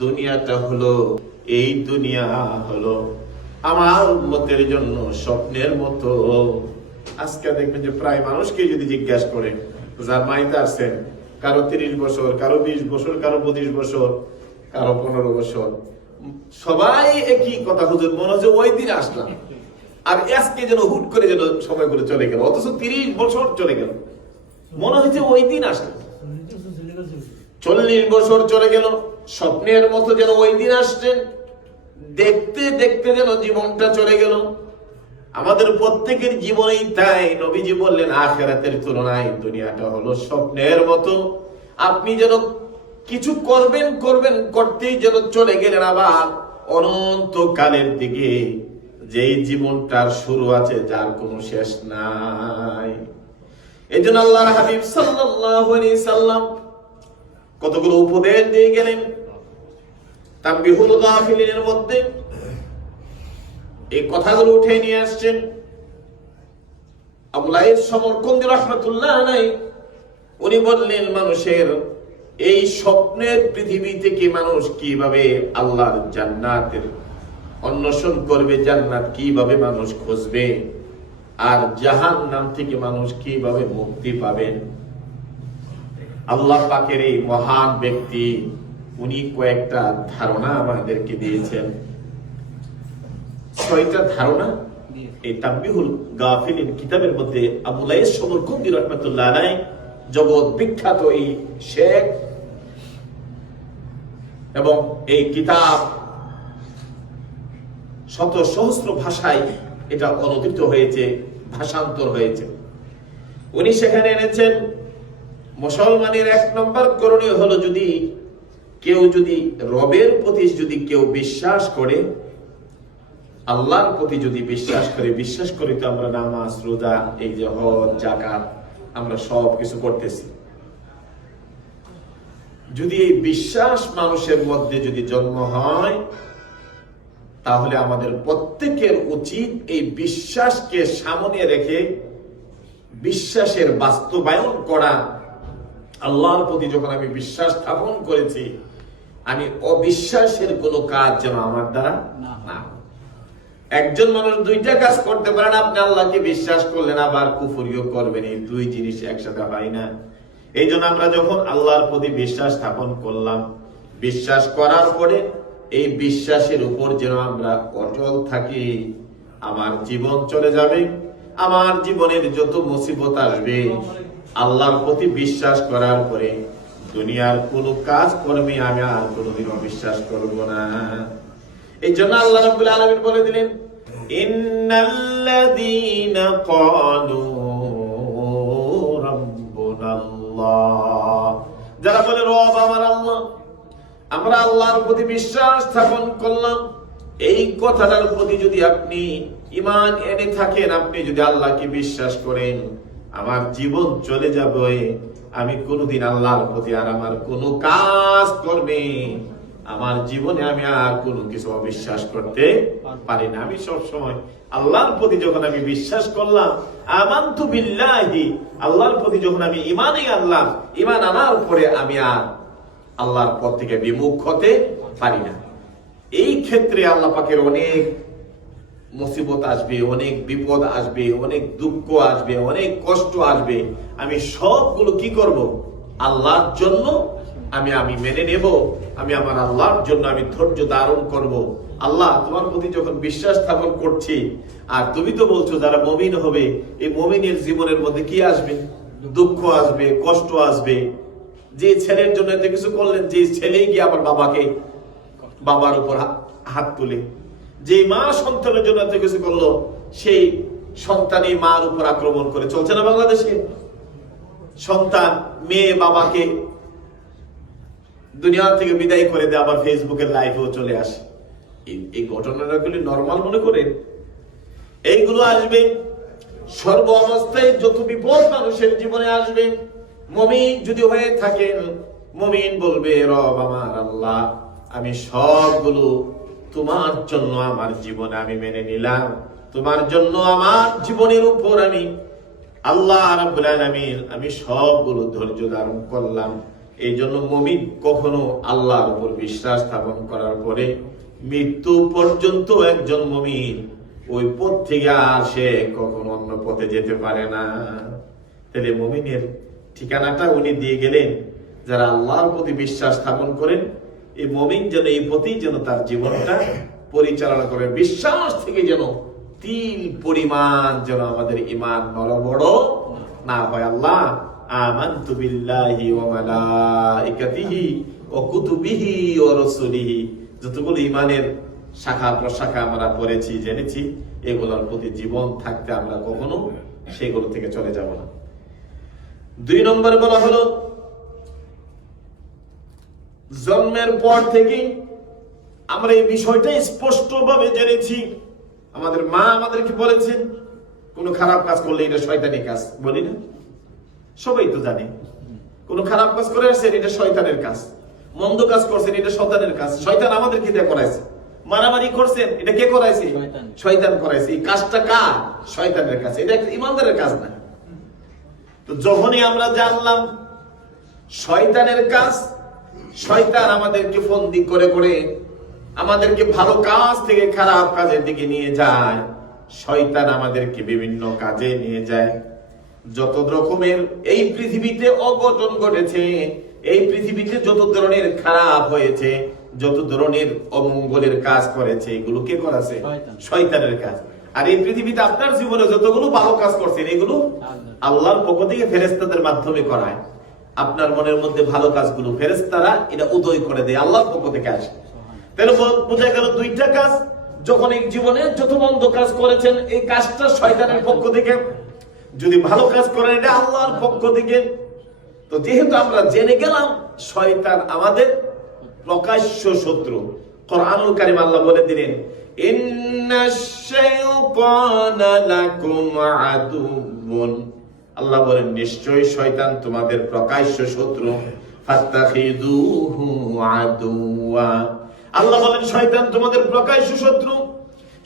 দুনিয়াটা হলো, এই দুনিয়া হলো আমার মতের জন্য স্বপ্নের মতো। আজকে দেখবেন যে প্রায় মানুষকে যদি জিজ্ঞাসা করে জার্মানিতে আসছেন কারও তিরিশ বছর, কারও বিশ বছর, কারও পঁচিশ বছর, কারও পনেরো বছর, সবাই একই কথা হুজুর, মনে হচ্ছে ওই দিন আসলাম। আর আজকে যেন হুট করে যেন সময় করে চলে গেল, অথচ তিরিশ বছর চলে গেল। মনে হচ্ছে ওই দিন আসলাম চল্লিশ বছর চলে গেল, স্বপ্নের মতো যেন ওই দিন আসছেন। দেখতে দেখতে যেন জীবনটা চলে গেল। আমাদের প্রত্যেকের জীবনেই তাই, নবীজি বললেন, আখেরাতের তুলনায় দুনিয়াটা হলো স্বপ্নের মতো। আপনি যেন কিছু করবেন করবেন, করতেই যেন চলে গেলেন আবার অনন্ত কালের দিকে। যেই জীবনটার শুরু আছে, যার কোনো শেষ নাই। এই জন্য আল্লাহর হাবিব সাল্লাল্লাহু সাল্লাম কতগুলো উপদেশ দিয়ে গেলেন? তাম্বিহুল গাফিলিনের মধ্যে এই কথাগুলো উঠে নিয়ে আসছেন। রহমতুল্লাহ নাই উনি বললেন, মানুষের এই স্বপ্নের পৃথিবী থেকে মানুষ কীভাবে আল্লাহর জান্নাতের অন্বেষণ করবে, জান্নাত কীভাবে মানুষ খুঁজবে? আর জাহান নাম থেকে মানুষ কীভাবে মুক্তি পাবেন আল্লাহ পাকের এই মহান ব্যক্তি, উনি কয়েকটা ধারণা আমাদেরকে দিয়েছেন। ছয়টা ধারণা এই তাম্বিহুল গাফিলিন কিতাবের মধ্যে আবুলাই সমরকুন্দি রহমতুল্লাহ আলাই জগৎ বিখ্যাত এই শেখ। এবং এই কিতাব শত সহস্র ভাষায় এটা অনুদিত হয়েছে, ভাষান্তর হয়েছে। উনি সেখানে এনেছেন মুসলমানের এক নম্বর করণীয় হলো যদি কেউ যদি রবের প্রতি যদি কেউ বিশ্বাস করে, আল্লাহর প্রতি যদি বিশ্বাস করে, বিশ্বাস করি তো আমরা নামাজ, রোজা, এই যে হজ জাকাত আমরা সব কিছু করতেছি। যদি এই বিশ্বাস মানুষের মধ্যে যদি জন্ম হয়, তাহলে আমাদের প্রত্যেকের উচিত এই বিশ্বাসকে সামনে রেখে, বিশ্বাসের বাস্তবায়ন করা আল্লাহর প্রতি যখন আমি বিশ্বাস স্থাপন করেছি আমি অবিশ্বাসের কোনো কাজ যেন আমার দ্বারা না। একজন মানুষ দুইটা কাজ করতে পারেন আপনি আল্লাহকে বিশ্বাস করলেন আবার কুফরিও করবেন। এই দুই জিনিস একসাথে হয় না। এই জন্য আমরা যখন আল্লাহর প্রতি বিশ্বাস স্থাপন করলাম বিশ্বাস করার পরে এই বিশ্বাসের উপর যেন আমরা অটল থাকি আমার জীবন চলে যাবে আমার জীবনের যত মুসিবত আসবে আল্লাহর প্রতি বিশ্বাস করার পরে দুনিয়ার কোনো কাজ কর্মে আমি আর কোনোদিন অবিশ্বাস করব না। এই জন্য আল্লাহ রাব্বুল আলামিন বলে দিলেন, ইন্নাল্লাযীনা ক্বালু রাব্বুনাল্লাহ। যারা বলে, রব আমার আল্লাহ, আমরা আল্লাহর প্রতি বিশ্বাস স্থাপন করলাম। এই কথাটার প্রতি যদি আপনি ইমান এনে থাকেন, আপনি যদি আল্লাহকে বিশ্বাস করেন আমার জীবন চলে যাবে আমি কোনোদিন আল্লাহর প্রতি আর আমার কোনো কাজ করবে আমার জীবনে আমি আর কোনো কিছু অবিশ্বাস করতে পারি না। আমি সব সময় আল্লাহর প্রতি যখন আমি বিশ্বাস করলাম, আমান্তু বিল্লাহি, আল্লাহর প্রতি যখন আমি ইমানে আনলাম ইমান আনার পরে আমি আর আল্লাহর পথ থেকে বিমুখ হতে পারি না। এই ক্ষেত্রে আল্লাহ পাকের অনেক মুসিবত আসবে, অনেক বিপদ আসবে, অনেক দুঃখ আসবে, অনেক কষ্ট আসবে। আমি সবগুলো কি করব? আল্লাহর জন্য আমি আমি মেনে নেব। আমি আমার আল্লাহর জন্য আমি ধৈর্য ধারণ করব। আল্লাহ, তোমার প্রতি যখন বিশ্বাস স্থাপন করছি, আর তুমি তো বলছো যারা মমিন হবে, এই মমিনের জীবনের মধ্যে কি আসবে? দুঃখ আসবে, কষ্ট আসবে। যে ছেলের জন্য এত কিছু করলেন, যে ছেলেই গিয়ে আমার বাবাকে, বাবার উপর হাত তুলে। যে মা সন্তানের জন্য এত কিছু করল, সেই সন্তানই মার উপর আক্রমণ করে চলছে না বাংলাদেশে? সন্তান মেয়ে বাবাকে দুনিয়া থেকে বিদায় করে দেয়, আবার ফেসবুকের লাইভেও চলে আসে। এই ঘটনাগুলি নর্মাল মনে করে? এইগুলো আসবে, সর্ব অবস্থায় যত বিপদ মানুষের জীবনে আসবে, মমিন যদি হয়ে থাকেন, মমিন বলবে, রব আমার আল্লাহ, আমি সবগুলো তোমার জন্য আমার জীবনে আমি মেনে নিলাম। তোমার জন্য আমার জীবনের উপর আমি আল্লাহ রাব্বুল আমি সবগুলো ধৈর্য ধারণ করলাম। এই জন্য মমিন কখনো আল্লাহর উপর বিশ্বাস স্থাপন করার পরে মৃত্যু পর্যন্ত একজন মমিন ওই পথ থেকে আর সে কখনো অন্য পথে যেতে পারে না। তাহলে মমিনের ঠিকানাটা উনি দিয়ে গেলেন, যারা আল্লাহর প্রতি বিশ্বাস স্থাপন করেন এই মমিন যেন এই প্রতি যেন তার জীবনটা পরিচালনা করে। বিশ্বাস থেকে যেন তিল পরিমাণ যেন আমাদের ইমান নরবড় না হয়। আল্লাহ বিল্লাহি ওয়া মালাইকাতিহি ওয়া কুতুবিহি ওয়া রাসূলিহি। যতগুলো ইমানের শাখা প্রশাখা আমরা পড়েছি, জেনেছি, এগুলোর প্রতি জীবন থাকতে আমরা কখনো সেগুলো থেকে চলে যাব না। দুই নম্বর বলা হলো জন্মের পর থেকে আমরা এই বিষয়টা স্পষ্টভাবে জেনেছি। আমাদের মা আমাদেরকে বলেছেন কোনো খারাপ কাজ করলে এটা শয়তানি কাজ বলি না? সবাই তো জানে। কোনো খারাপ কাজ করে আসছেন এটা শয়তানের কাজ। মন্দ কাজ করছেন এটা শয়তানের কাজ। শয়তান আমাদেরকে দিয়ে করাইছে। মারামারি করছেন এটা কে করাইছে? শয়তান। শয়তান করাইছে। এই কাজটা কার? শয়তানের কাছে এটা একটা ইমানদারের কাজ না। তো যখনই আমরা জানলাম শয়তানের কাজ শয়তান আমাদেরকে ফন্দি করে করে আমাদেরকে ভালো কাজ থেকে খারাপ কাজের দিকে নিয়ে যায়। শয়তান আমাদেরকে বিভিন্ন কাজে নিয়ে যায়। যত রকমের এই পৃথিবীতে অঘটন ঘটেছে এই পৃথিবীতে যত ধরনের খারাপ হয়েছে যত ধরনের অমঙ্গলের কাজ করেছে এগুলো কে করাছে? শয়তানের কাজ। আর এই পৃথিবীতে আপনার জীবনে যতগুলো ভালো কাজ করছেন এগুলো আল্লাহর পক্ষ থেকে ফেরেস্তাদের মাধ্যমে করায়। আপনার মনের মধ্যে ভালো কাজগুলো ফেরেস্তারা এটা উদয় করে দেয়, আল্লাহর পক্ষ থেকে আসে। তাহলে বোঝা গেল দুইটা কাজ, যখন এই জীবনে যত কাজ করেছেন, এই কাজটা শয়তানের পক্ষ থেকে। যদি ভালো কাজ করেন, এটা আল্লাহর পক্ষ থেকে। তো যেহেতু আমরা জেনে গেলাম, শয়তান আমাদের প্রকাশ্য শত্রু। কোরআনুল কারিম আল্লাহ বলে দিলেন, ইন্নাশ শাইতানা লাকুম আদুউন আল্লাহ বলেন, নিশ্চয়ই শয়তান তোমাদের প্রকাশ্য শত্রু। আল্লাহ বলেন, শয়তান তোমাদের প্রকাশ্য শত্রু।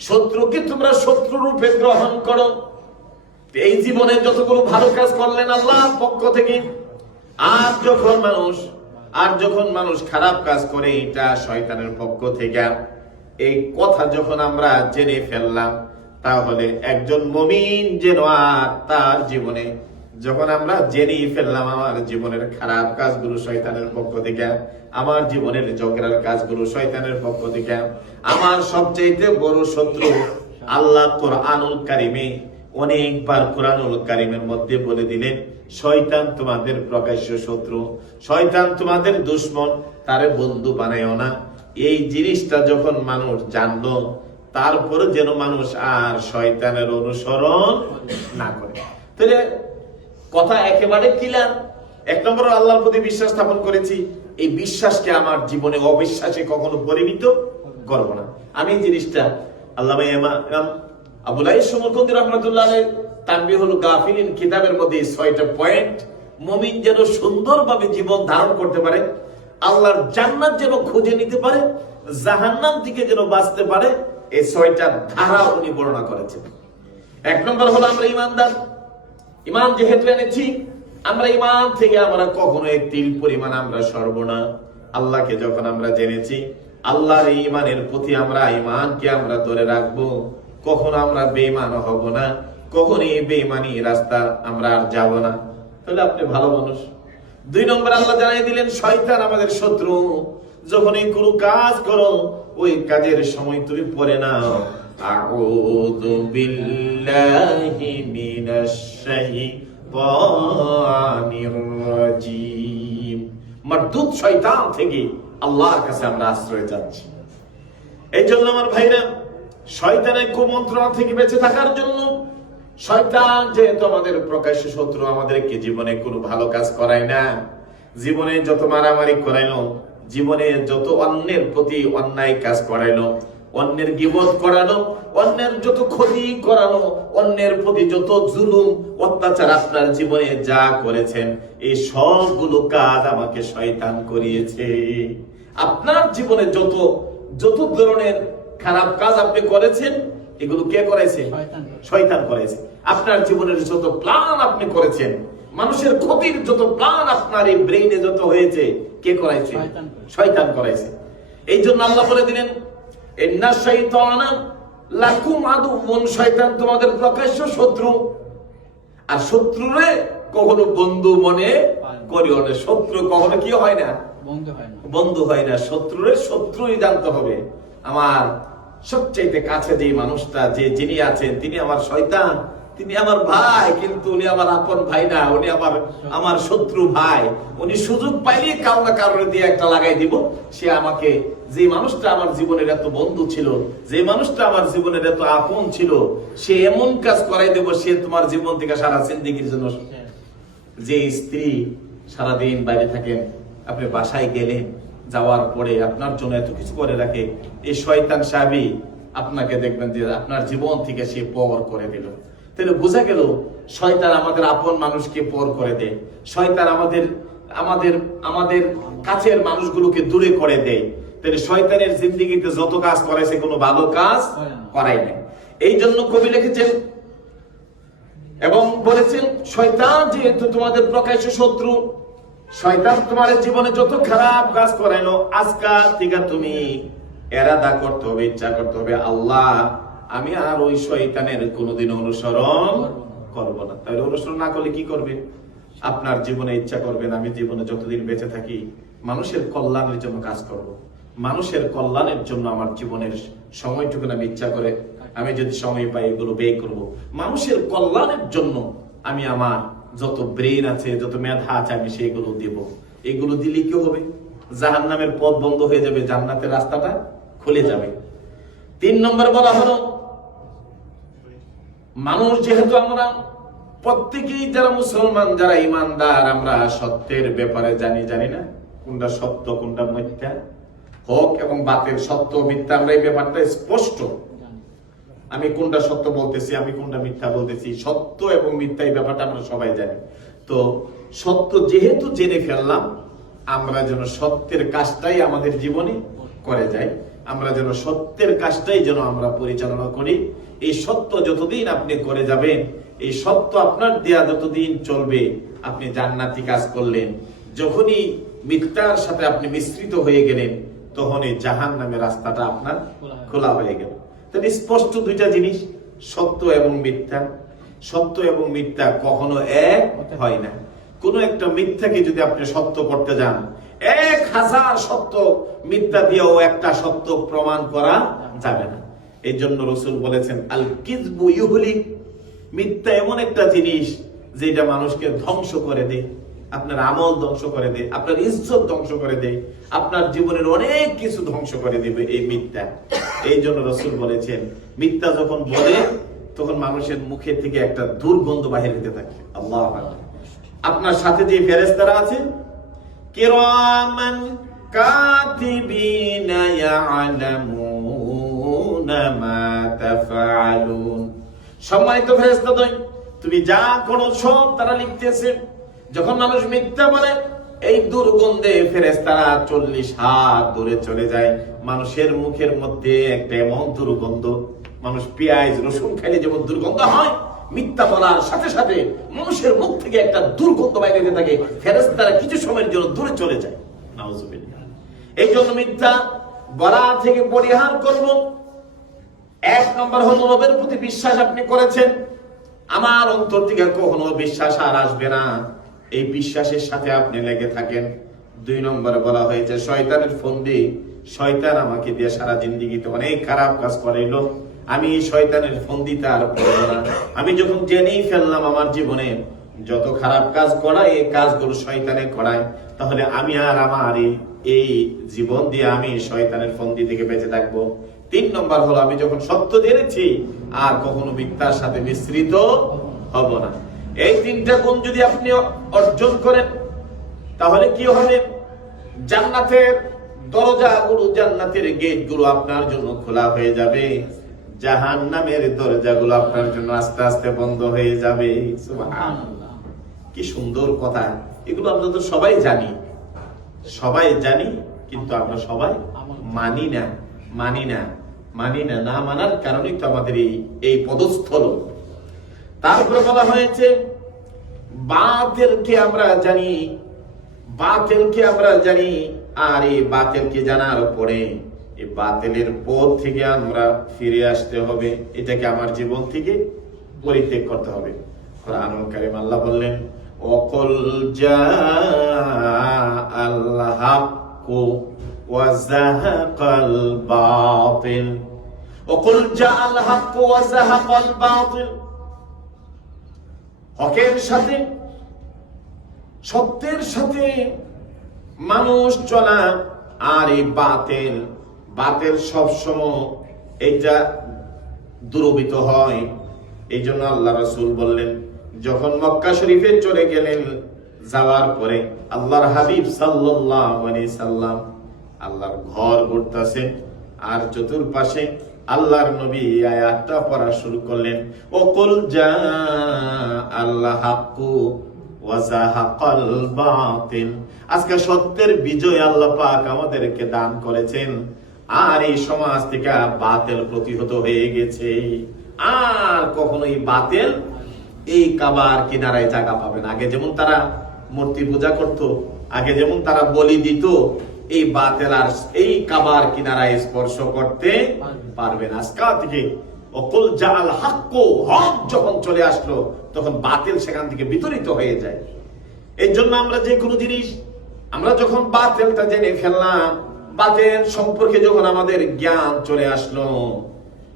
শত্রুকে তোমরা শত্রু রূপে গ্রহণ করো। এই জীবনে যতগুলো ভালো কাজ করলেন আল্লাহ পক্ষ থেকে, আর যখন মানুষ, আর যখন মানুষ খারাপ কাজ করে, এটা শয়তানের পক্ষ থেকে। এই কথা যখন আমরা জেনে ফেললাম তাহলে একজন মমিন যেন আর তার জীবনে, যখন আমরা জেনেই ফেললাম আমার জীবনের খারাপ কাজগুলো শয়তানের পক্ষ থেকে, আমার জীবনের ঝগড়ার কাজগুলো শয়তানের পক্ষ থেকে, আমার সবচাইতে বড় শত্রু আল্লাহ কোরআনুল কারিমে অনেকবার কোরআনুল কারিমের মধ্যে বলে দিলেন, শয়তান তোমাদের প্রকাশ্য শত্রু, শয়তান তোমাদের দুশ্মন, তারে বন্ধু বানায়ও না। এই জিনিসটা যখন মানুষ জানলো তারপরে যেন মানুষ আর শয়তানের অনুসরণ না করে। তাহলে কথা একেবারে ক্লিয়ার এক নম্বর আল্লাহর প্রতি বিশ্বাস স্থাপন করেছি। এই বিশ্বাসকে আমার জীবনে অবিশ্বাসে কখনো পরিণত করব না। আমি জিনিসটা আল্লাহ আবুল সমরকন্দি রহমতুল্লাহ তানবিহুল গাফিলিন কিতাবের মধ্যে ছয়টা পয়েন্ট মমিন যেন সুন্দরভাবে জীবন ধারণ করতে পারে, আল্লাহর জান্নাত যেন খুঁজে নিতে পারে, জাহান্নাম থেকে যেন বাঁচতে পারে এই ছয়টা ধারা উনি বর্ণনা করেছেন। এক নম্বর হলো, আমরা ইমানদার। ইমান যেহেতু এনেছি, আমরা ইমান থেকে আমরা কখনো এক তিল পরিমাণ আমরা সর্বনা আল্লাহকে যখন আমরা জেনেছি, আল্লাহর ইমানের প্রতি আমরা ইমানকে আমরা ধরে রাখব। কখনো আমরা বেইমান হব না কখনো এই বেইমানি রাস্তা আমরা আর যাব না। তাহলে আপনি ভালো মানুষ। দুই নম্বর আল্লাহ জানাই দিলেন, শয়তান আমাদের শত্রু যখন এই কোনো কাজ করো ওই কাজের সময় তুমি পড়ে নাও। আউযু বিল্লাহি মিনাশ শাইতানির রাজিম। মারদুদ শয়তান থেকে আল্লাহর কাছে আমরা আশ্রয় চাচ্ছি। এই জন্য আমার ভাইরা, শয়তানের কুমন্ত্রণা থেকে বেঁচে থাকার জন্য শয়তান যেহেতু আমাদের প্রকাশ্য শত্রু, আমাদেরকে জীবনে কোনো ভালো কাজ করায় না। জীবনে যত মারামারি করাইলো জীবনে যত অন্যের প্রতি অন্যায় কাজ করাইলো অন্যের গিবত করানো অন্যের যত ক্ষতি করানো অন্যের প্রতি যত জুলুম অত্যাচার আপনার জীবনে যা করেছেন এই সবগুলো কাজ আমাকে শয়তান করিয়েছে। আপনার জীবনে যত যত ধরনের খারাপ কাজ আপনি করেছেন এগুলো কে করেছে? শয়তান। করেছে। আপনার জীবনের যত প্ল্যান আপনি করেছেন মানুষের ক্ষতির যত প্ল্যান আপনার এই ব্রেইনে যত হয়েছে কে করাইছে? শয়তান করাইছে। এই জন্য আল্লাহ বলে দিলেন শাইতানা লাকুম শয়তান তোমাদের প্রকাশ্য শত্রু। আর শত্রুরে কখনো বন্ধু মনে করিও না। শত্রু কখনো কি হয় না? হয় না। বন্ধু হয় না। শত্রুরে শত্রুই জানতে হবে। আমার সবচাইতে কাছে যে মানুষটা যে যিনি আছেন তিনি আমার শয়তান। তিনি আমার ভাই, কিন্তু উনি আমার আপন ভাই না, উনি আমার আমার শত্রু ভাই। উনি সুযোগ পাইলে কারও না কারোর দিয়ে একটা লাগাই দিব। সে আমাকে, যে মানুষটা আমার জীবনের এত বন্ধু ছিল, যে মানুষটা আমার জীবনের এত আপন ছিল, সে এমন কাজ করাই দেব, সে তোমার জীবন থেকে সারা জিন্দিগির জন্য যে স্ত্রী সারাদিন বাইরে থাকেন আপনি বাসায় গেলেন যাওয়ার পরে আপনার জন্য এত কিছু করে রাখে, এই শয়তান সাহেবই আপনাকে দেখবেন যে আপনার জীবন থেকে সে পর করে দিল। তাহলে বোঝা গেল শয়তান আমাদের আপন মানুষকে পর করে দেয় শয়তান আমাদের আমাদের আমাদের কাছের মানুষগুলোকে দূরে করে দেয় তাহলে শয়তানের জিন্দিগিতে যত কাজ করাইছে কোনো ভালো কাজ। করাই নাই এই জন্য কবি লিখেছেন এবং বলেছেন, শয়তান যেহেতু তোমাদের প্রকাশ্য শত্রু, শয়তান তোমার জীবনে যত খারাপ কাজ করাইলো আজকা থেকে তুমি এরাদা করতে হবে, ইচ্ছা করতে হবে আল্লাহ আমি আর ওই শয়তানের কোনোদিন অনুসরণ করব না। তাহলে অনুসরণ না করলে কি করবে? আপনার জীবনে ইচ্ছা করবেন আমি জীবনে যতদিন বেঁচে থাকি, মানুষের কল্যাণের জন্য কাজ করব। মানুষের কল্যাণের জন্য আমার জীবনের সময়টুকু আমি ইচ্ছা করে আমি যদি সময় পাই এগুলো ব্যয় করব। মানুষের কল্যাণের জন্য আমি আমার যত ব্রেন আছে, যত মেধা আছে, আমি সেগুলো দেব। এগুলো দিলে কি হবে? জাহান নামের পথ বন্ধ হয়ে যাবে, জান্নাতের রাস্তাটা খুলে যাবে। তিন নম্বর বলা হলো মানুষ যেহেতু আমরা প্রত্যেকেই যারা মুসলমান, যারা ইমানদার, আমরা সত্যের ব্যাপারে জানি জানি না কোনটা সত্য, কোনটা মিথ্যা। হোক এবং বাতের সত্য মিথ্যা আমরা এই ব্যাপারটা স্পষ্ট। আমি কোনটা সত্য বলতেছি, আমি কোনটা মিথ্যা বলতেছি, সত্য এবং মিথ্যা এই ব্যাপারটা আমরা সবাই জানি। তো সত্য যেহেতু জেনে ফেললাম, আমরা যেন সত্যের কাজটাই আমাদের জীবনে করে যাই। আমরা যেন সত্যের কাজটাই যেন আমরা পরিচালনা করি। এই সত্য যতদিন আপনি করে যাবেন এই সত্য আপনার দেয়া যতদিন চলবে আপনি জান্নাতি কাজ করলেন। যখনই মিথ্যার সাথে আপনি মিশ্রিত হয়ে গেলেন তখন এই জাহান নামে রাস্তাটা আপনার খোলা হয়ে গেল। তাহলে স্পষ্ট দুইটা জিনিস সত্য এবং মিথ্যা। সত্য এবং মিথ্যা কখনো এক হয় না। কোন একটা মিথ্যাকে যদি আপনি সত্য করতে যান এক হাজার সত্য মিথ্যা দিয়েও একটা সত্য প্রমাণ করা যাবে না। এই জন্য রসুল বলেছেন, আল কিজবু ইহুলিক মিথ্যা এমন একটা জিনিস যেটা মানুষকে ধ্বংস করে দেয়, আপনার আমল ধ্বংস করে দেয়, আপনার ইজ্জত ধ্বংস করে দেয়, আপনার জীবনের অনেক কিছু ধ্বংস করে দেবে এই মিথ্যা। এই জন্য রসুল বলেছেন, মিথ্যা যখন বলে, তখন মানুষের মুখের থেকে একটা দুর্গন্ধ বাহির হতে থাকে। আল্লাহ আপনার সাথে যে ফেরেস্তারা আছে কিরামান কাতিবিনা ইয়ালামুনা মা তাফআলুন সম্মানিত ফেরেশতাদ্বয় তুমি যা করো সব তারা লিখতেছে। যখন মানুষ মিথ্যা বলে, এই দুর্গন্ধে ফেরেশতারা চল্লিশ হাত দূরে চলে যায়। মানুষের মুখের মধ্যে একটা এমন দুর্গন্ধ, মানুষ পেঁয়াজ, রসুন খাইলে যেমন দুর্গন্ধ হয় মিথ্যা বলার সাথে সাথে মানুষের মুখ থেকে একটা দুর্গন্ধ বাইরে থাকে, ফেরেশতারা কিছু সময়ের জন্য দূরে চলে যায়। এই জন্য মিথ্যা বলা থেকে পরিহার করব। এক নম্বর হলো রবের প্রতি বিশ্বাস আপনি করেছেন। আমার অন্তর থেকে কখনো বিশ্বাস আর আসবে না। এই বিশ্বাসের সাথে আপনি লেগে থাকেন। দুই নম্বরে বলা হয়েছে, শয়তানের ফন্দি, শয়তান আমাকে দিয়ে সারা জিন্দিগিতে অনেক খারাপ কাজ করাইলো। আমি শয়তানের ফন্দিতে আর পড়ব না। আমি যখন জেনেই ফেললাম আমার জীবনে যত খারাপ কাজ করায়, এই কাজগুলো শয়তানে করায়, তাহলে আমি আর আমার এই- জীবন দিয়ে আমি শয়তানের ফন্দি থেকে বেঁচে থাকব। তিন নম্বর হলো, আমি যখন সত্য জেনেছি, আর কখনো মিথ্যার সাথে মিশ্রিত হব না। এই তিনটা গুণ যদি আপনি অর্জন করেন, তাহলে কি হবে? জান্নাতের দরজাগুলো জান্নাতের গেটগুলো আপনার জন্য খোলা হয়ে যাবে। জাহান নামের দরজাগুলো আপনার জন্য আস্তে আস্তে বন্ধ হয়ে যাবে। কি সুন্দর কথা। এগুলো আমরা তো সবাই জানি। সবাই জানি, কিন্তু আমরা সবাই মানি না মানি না মানি না। না মানার কারণেই তো আমাদের এই এই পদস্থল তারপরে বলা হয়েছে, বাতেলকে আমরা জানি, বাতেলকে আমরা জানি, আর এই বাতেলকে জানার পরে এই বাতেলের পথ থেকে আমরা ফিরে আসতে হবে। এটাকে আমার জীবন থেকে পরিত্যাগ করতে হবে। কোরআনুল কারীম আল্লাহ বললেন ওয়াকুল জা আল হাক্কু ওয়া যাহাকাল বাতিল। ওয়াকুল জা আল হাক্কু ওয়া বাতিল। হকের সাথে, সত্যের সাথে মানুষ চলা আর এই বাতেল বাতেল সবসময় এইটা দুরবিত হয়। এই জন্য আল্লাহ রসুল বললেন, যখন মক্কা শরীফে চলে গেলেন, যাওয়ার পরে আল্লাহর হাবিব সাল্লাম আল্লাহর ঘর গড়তেছেন আর চতুর্পাশে আল্লাহর নবী আয়াতটা পড়া শুরু করলেন ও কুল জা আল্লাহ হাক্কু আজকে সত্যের বিজয় আল্লাহ পাক আমাদেরকে দান করেছেন। আর এই সমাজ থেকে বাতেল প্রতিহত হয়ে গেছে। আর কখনো এই বাতেল এই কাবার কিনারায় জায়গা পাবে না। আগে যেমন তারা মূর্তি পূজা করত, আগে যেমন তারা বলি দিত, এই বাতেল আর এই কাবার কিনারায় স্পর্শ করতে পারবে না। আজকা থেকে অকুল জাল হাক্ক হক যখন চলে আসলো, তখন বাতিল সেখান থেকে বিতরিত হয়ে যায়। এর জন্য আমরা যে কোনো জিনিস, আমরা যখন বাতিলটা জেনে ফেললাম বাতিল সম্পর্কে যখন আমাদের জ্ঞান চলে আসলো,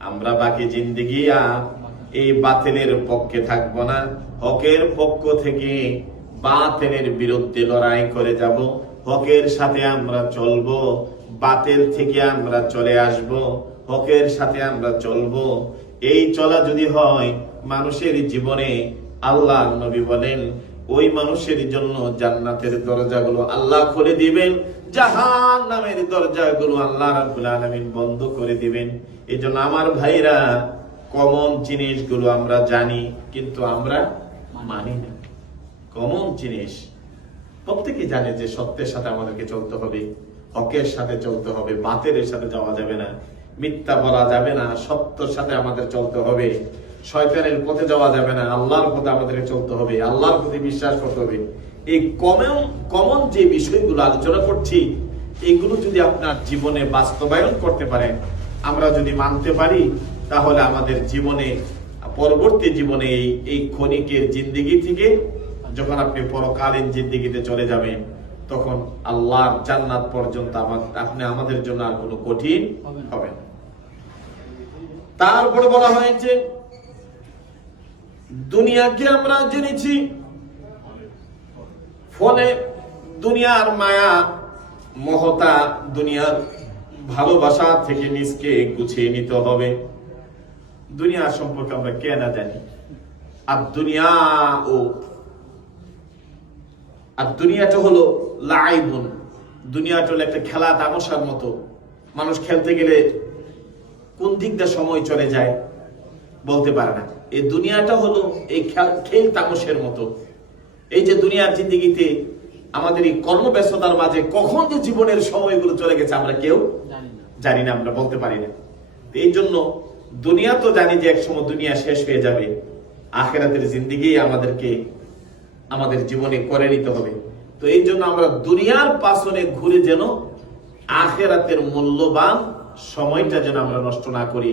আমরা বাকি জিন্দিগিয়া এই বাতিলের পক্ষে থাকব না। হকের পক্ষ থেকে বাতিলের বিরুদ্ধে লড়াই করে যাব। হকের সাথে আমরা চলবো, বাতিল থেকে আমরা চলে আসব, হকের সাথে আমরা চলবো। এই চলা যদি হয়, মানুষের জীবনে আল্লাহ নবী বলেন, ওই মানুষের জন্য জান্নাতের দরজাগুলো আল্লাহ খুলে দিবেন। জাহান নামের দরজাগুলো আল্লাহ রাব্বুল আলামিন বন্ধ করে দিবেন। এই জন্য আমার ভাইরা কমন জিনিসগুলো আমরা জানি, কিন্তু আমরা মানি না। কমন জিনিস প্রত্যেকে জানে যে সত্যের সাথে আমাদেরকে চলতে হবে, হকের সাথে চলতে হবে বাতের সাথে যাওয়া যাবে না, মিথ্যা বলা যাবে না, সত্যর সাথে আমাদের চলতে হবে, শয়তানের পথে যাওয়া যাবে না, আল্লাহর পথে আমাদেরকে চলতে হবে, আল্লাহর প্রতি বিশ্বাস করতে হবে। এই কমন কমন যে বিষয়গুলো আলোচনা করছি এগুলো যদি আপনার জীবনে বাস্তবায়ন করতে পারেন আমরা যদি মানতে পারি তাহলে আমাদের জীবনে পরবর্তী জীবনে এই এই ক্ষণিকের জিন্দিগি থেকে যখন আপনি পরকালীন জিন্দিগিতে চলে যাবেন তখন আল্লাহর জান্নাত পর্যন্ত আপনি আমাদের জন্য আর কোনো কঠিন। হবে না তারপরে বলা হয়েছে দুনিয়াকে আমরা জেনেছি ফলে দুনিয়ার মায়া, মহতা, দুনিয়ার ভালোবাসা থেকে নিজকে গুছিয়ে নিতে হবে। দুনিয়ার সম্পর্কে আমরা কে না জানি। আর দুনিয়া ও আর দুনিয়াটা হলো লাইবুন। দুনিয়াটা হলো একটা খেলা তামাশার মতো। মানুষ খেলতে গেলে কোন দিক দিয়ে সময় চলে যায় বলতে পারে না। এই দুনিয়াটা হলো এই খেল- খেল তামসের মতো। এই যে দুনিয়ার জিন্দিগিতে আমাদের এই কর্মব্যস্ততার মাঝে কখন যে জীবনের সময়গুলো চলে গেছে আমরা কেউ জানি না। আমরা বলতে পারি না। এই জন্য দুনিয়া তো জানি যে একসময় দুনিয়া শেষ হয়ে যাবে। আখেরাতের জিন্দিগি আমাদেরকে আমাদের জীবনে করে নিতে হবে। তো এই জন্য আমরা দুনিয়ার পাশনে ঘুরে যেন আখেরাতের মূল্যবান সময়টা যেন আমরা নষ্ট না করি।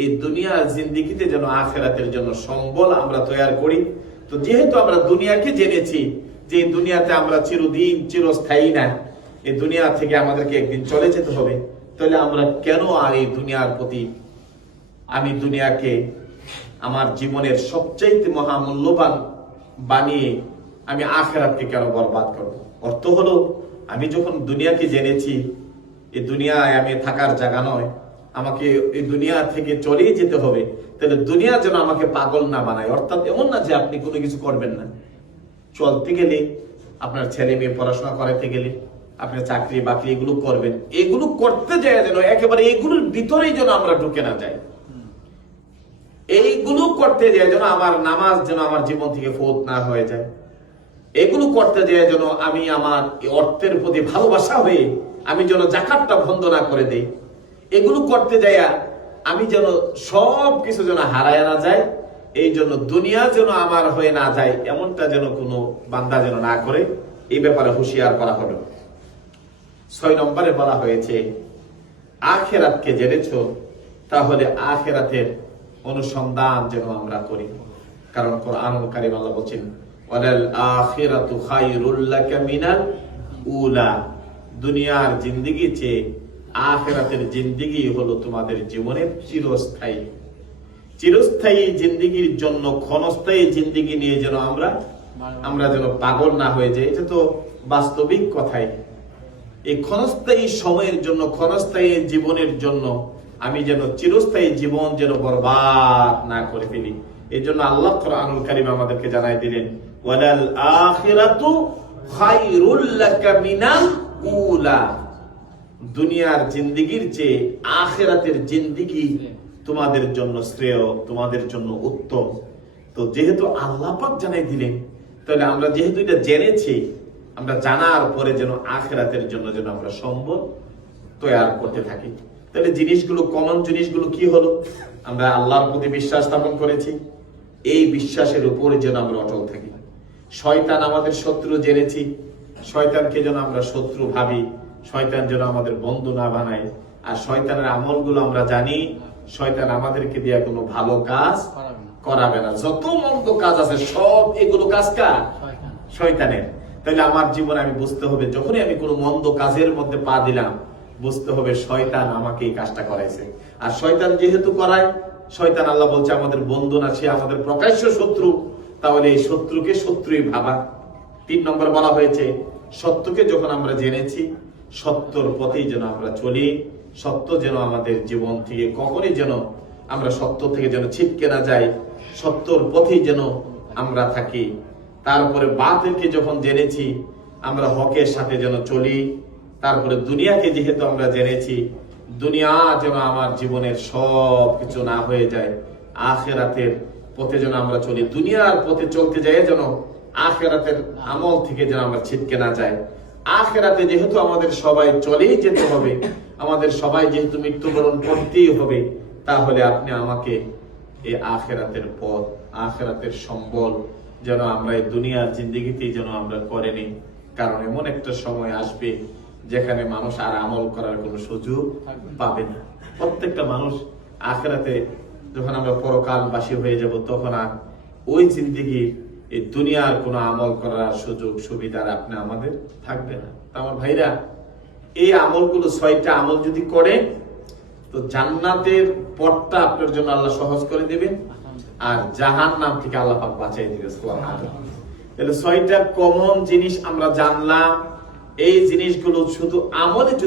এই দুনিয়ার জিন্দিগিতে যেন আখেরাতের জন্য সম্বল আমরা তৈরি করি। তো যেহেতু আমরা দুনিয়াকে জেনেছি যে দুনিয়াতে আমরা চিরদিন, চিরস্থায়ী না, এই দুনিয়া থেকে আমাদেরকে একদিন চলে যেতে হবে, তাহলে আমরা কেন আর এই দুনিয়ার প্রতি, আমি দুনিয়াকে আমার জীবনের সবচাইতে মহামূল্যবান বানিয়ে আমি আখেরাতকে কেন বরবাদ করব? অর্থ হলো, আমি যখন দুনিয়াকে জেনেছি, এই দুনিয়ায় আমি থাকার জায়গা নয় আমাকে এই দুনিয়া থেকে চলেই যেতে হবে, তাহলে দুনিয়া যেন আমাকে পাগল না বানায়। অর্থাৎ এমন না যে আপনি কোনো কিছু করবেন না। চলতে গেলে আপনার ছেলে মেয়ে পড়াশোনা করাতে গেলে আপনি চাকরি বাকরি এগুলো করবেন। এগুলো করতে যায় যেন একেবারে এগুলোর ভিতরেই যেন আমরা ঢুকে না যাই। এইগুলো করতে যায় যেন আমার নামাজ যেন আমার জীবন থেকে ফোত না হয়ে যায়। এগুলো করতে যায় যেন আমি আমার অর্থের প্রতি ভালোবাসা হয়ে আমি যেন জাকাতটা বন্ধ না করে দেই। এগুলো করতে যাইয়া আমি যেন সব কিছু যেন হারায় না যায়, এই জন্য দুনিয়া যেন আমার হয়ে না যায়, এমনটা যেন কোনো বান্দা যেন না করে, এই ব্যাপারে হুঁশিয়ার করা হলো। ছয় নম্বরে বলা হয়েছে, আখেরাতকে জেনেছ, তাহলে আখেরাতের অনুসন্ধান যেন আমরা করি। কারণ কোরআনুল কারীম আল্লাহ বলছেন, ওয়ালাল আখিরাতু খায়রুল লাকা মিনাল উলা। দুনিয়ার জিন্দেগি চেয়ে আখেরাতের জিন্দেগি হলো তোমাদের জীবনের চিরস্থায়ী। চিরস্থায়ী জিন্দেগির জন্য ক্ষণস্থায়ী জিন্দেগি নিয়ে যেন আমরা আমরা যেন পাগল না হয়ে যাই, এটা তো বাস্তবিক কথাই। এই ক্ষণস্থায়ী সময়ের জন্য, ক্ষণস্থায়ী জীবনের জন্য আমি যেন চিরস্থায়ী জীবন যেন বরবাদ না করে ফেলি। এই জন্য আল্লাহ কোরআনুল কারীম আমাদেরকে জানাই দিলেন, ওয়ালাল আখিরাতু খায়রুল লাকা মিনাল উলা। দুনিয়ার জিন্দিগির চেয়ে আখেরাতের জিন্দিগি তোমাদের জন্য শ্রেয়, তোমাদের জন্য উত্তম। তো যেহেতু আল্লাহ পাক জানাই দিলেন, তাহলে আমরা যেহেতু এটা জেনেছি, আমরা জানার পরে যেন আখেরাতের জন্য যেন আমরা সম্বল তৈরি করতে থাকি। তাহলে জিনিসগুলো কমন জিনিসগুলো কি হলো? আমরা আল্লাহর প্রতি বিশ্বাস স্থাপন করেছি, এই বিশ্বাসের উপরে যেন আমরা অটল থাকি। শয়তান আমাদের শত্রু জেনেছি, শয়তানকে যেন আমরা শত্রু ভাবি শয়তান যেন আমাদের বন্ধু না বানায়। আর শয়তানের আমলগুলো আমরা জানি শয়তান আমাদেরকে দিয়ে কোনো ভালো কাজ করাবে না। যত মন্দ কাজ আছে সব এগুলো কাজ কার? শয়তানের। তাহলে আমার জীবনে আমি বুঝতে হবে যখনই আমি কোনো মন্দ কাজের মধ্যে পা দিলাম বুঝতে হবে শয়তান আমাকে এই কাজটা করাইছে। আর শয়তান যেহেতু করায় শয়তান আল্লাহ বলছে আমাদের বন্ধু না সে আমাদের প্রকাশ্য শত্রু। তাহলে এই শত্রুকে শত্রুই ভাবা। তিন নম্বর বলা হয়েছে সত্যকে যখন আমরা জেনেছি সত্যর পথেই যেন আমরা চলি, সত্য যেন আমাদের জীবন থেকে কখনই যেন আমরা সত্য থেকে যেন ছিটকে না যাই, সত্যর পথেই যেন আমরা থাকি। তারপরে বাতিলকে যখন জেনেছি, আমরা হকের সাথে যেন চলি, তারপরে দুনিয়াকে যেহেতু আমরা জেনেছি, দুনিয়া যেন আমার জীবনের সব কিছু না হয়ে যায়, আখেরাতের পথে যেন আমরা চলি, দুনিয়ার পথে চলতে যাই যেন আখেরাতের আমল থেকে যেন আমরা ছিটকে না যাই। আখেরাতে যেহেতু আমাদের সবাই চলেই যেতে হবে আমাদের সবাই যেহেতু মৃত্যুবরণ করতেই হবে তাহলে আপনি আমাকে এই আখেরাতের পথ আখেরাতের সম্বল যেন আমরা এই দুনিয়ার জিন্দিগিতেই যেন আমরা করে নিই। কারণ এমন একটা সময় আসবে যেখানে মানুষ আর আমল করার কোনো সুযোগ পাবে না। প্রত্যেকটা মানুষ আখেরাতে যখন আমরা পরকালবাসী হয়ে যাব তখন আর ওই জিন্দিগি এই দুনিয়ার কোনো আমল করার সুযোগ সুবিধা আর আপনি আমাদের থাকবে না। আমার ভাইরা, এই আমলগুলো ছয়টা আমল যদি করে, তো জান্নাতের পথটা আপনার জন্য আল্লাহ সহজ করে দেবেন, আর জাহান নাম থেকে আল্লাহ পাক বাঁচাই দিবে তাহলে ছয়টা কমন জিনিস আমরা জানলাম। এই জিনিসগুলো শুধু আমলে যদি